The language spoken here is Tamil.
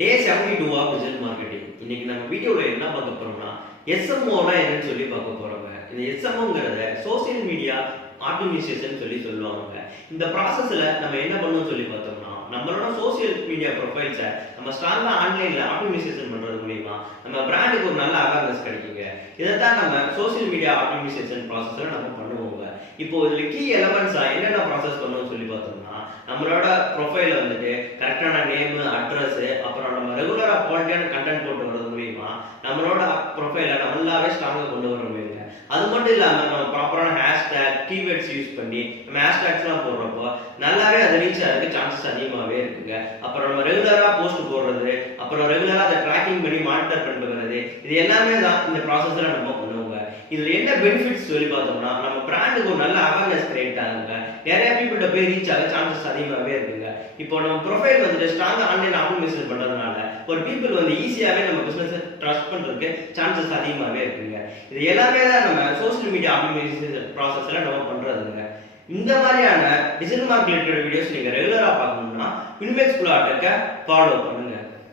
Day 72 of digital marketing. இன்னைக்கு நம்ம வீடியோல என்ன பார்க்க போறோம்னா, எஸ்எம்ஓனா என்னன்னு சொல்லி பார்க்க போறோங்க. இந்த எஸ்எம்ஓங்கிறத சோசியல் மீடியா ஆப்டிமைசேஷன் சொல்லி சொல்லுவாங்க. இந்த ப்ராசஸ்ல நம்ம என்ன பண்ணணும்னு சொல்லி பார்த்தோம்னா, நம்மளோட சோசியல் மீடியா ப்ரொஃபைல்ஸை நம்ம ஸ்ட்ராங்கா ஆன்லைன்ல ஆப்டிமைசேஷன் பண்றது மூலியமா நம்ம பிராண்டுக்கு ஒரு நல்ல அவேர்னஸ் கிடைக்குங்க. இதைத்தான் நம்ம சோசியல் மீடியா ஆப்டிமைசேஷன் ப்ராசஸ்ல நம்ம பண்ணுவோங்க. இப்போ இதுல கீ எலமெண்ட்ஸா என்னென்ன ப்ராசஸ் பண்ணணும்னு சொல்லி பார்த்தோம்னா, நம்மளோட ப்ரொஃபைல வந்துட்டு கரெக்டான நேம், அட்ரஸ், அப்புறம் நம்ம ரெகுலரா குவாலிட்டியான கண்டென்ட் போட்டு வரது மூலியமா நம்மளோட ப்ரொஃபைல நல்லாவே ஸ்ட்ராங்கா கொண்டு வர முடியுங்க. அது மட்டும் இல்லாம நம்ம ப்ராப்பரான ஹேஷ்டேக், கீவேர்ட்ஸ் யூஸ் பண்ணி நம்ம ஹேஷ்டேக்ஸ்லாம் போடுறப்போ நல்லாவே அது ரீச் ஆகிறதுக்கு சான்சஸ் அதிகமாகவே இருக்குங்க. அப்புறம் நம்ம ரெகுலரா போஸ்ட் போடுறது, அப்புறம் ரெகுலரா அதை ட்ராக்கிங் பண்ணி மானிட்டர் பண்ணிட்டு வர்றது, இது எல்லாமே தான் இந்த ப்ராசஸ்ல நம்ம பண்ணுவோங்க. இதுல என்ன பெனிஃபிட்ஸ் சொல்லி பார்த்தோம்னா, நம்ம பிராண்டுக்கு ஒரு நல்ல அவேர்னஸ் கிரியேட் ஆகுங்க. நிறைய பீப்புள்கிட்ட போய் ரீச் ஆக சான்சஸ் அதிகமாகவே இருக்குங்க. இப்போ நம்ம ப்ரொஃபைல் வந்துட்டு ஸ்ட்ராங்கா ஆன்லைன் ஆப்டிமைசேஷன் பண்றதுனால ஒரு பீப்புள் வந்து ஈஸியாவே நம்ம பிசினஸ் ட்ரஸ்ட் பண்றதுக்கு சான்சஸ் அதிகமாகவே இருக்குங்க. இது எல்லாமே தான் நம்ம சோசியல் மீடியா ஆப்டிமைசேஷன் ப்ராசஸ்ல நம்ம பண்றதுங்க. இந்த மாதிரியான டிஜிட்டல் மார்க்கெட்டிங் வீடியோஸ் நீங்க ரெகுலரா பார்க்கணும்னா யூனிமேக்ஸ் குழு அட்டக்க ஃபாலோ பண்ணுங்க.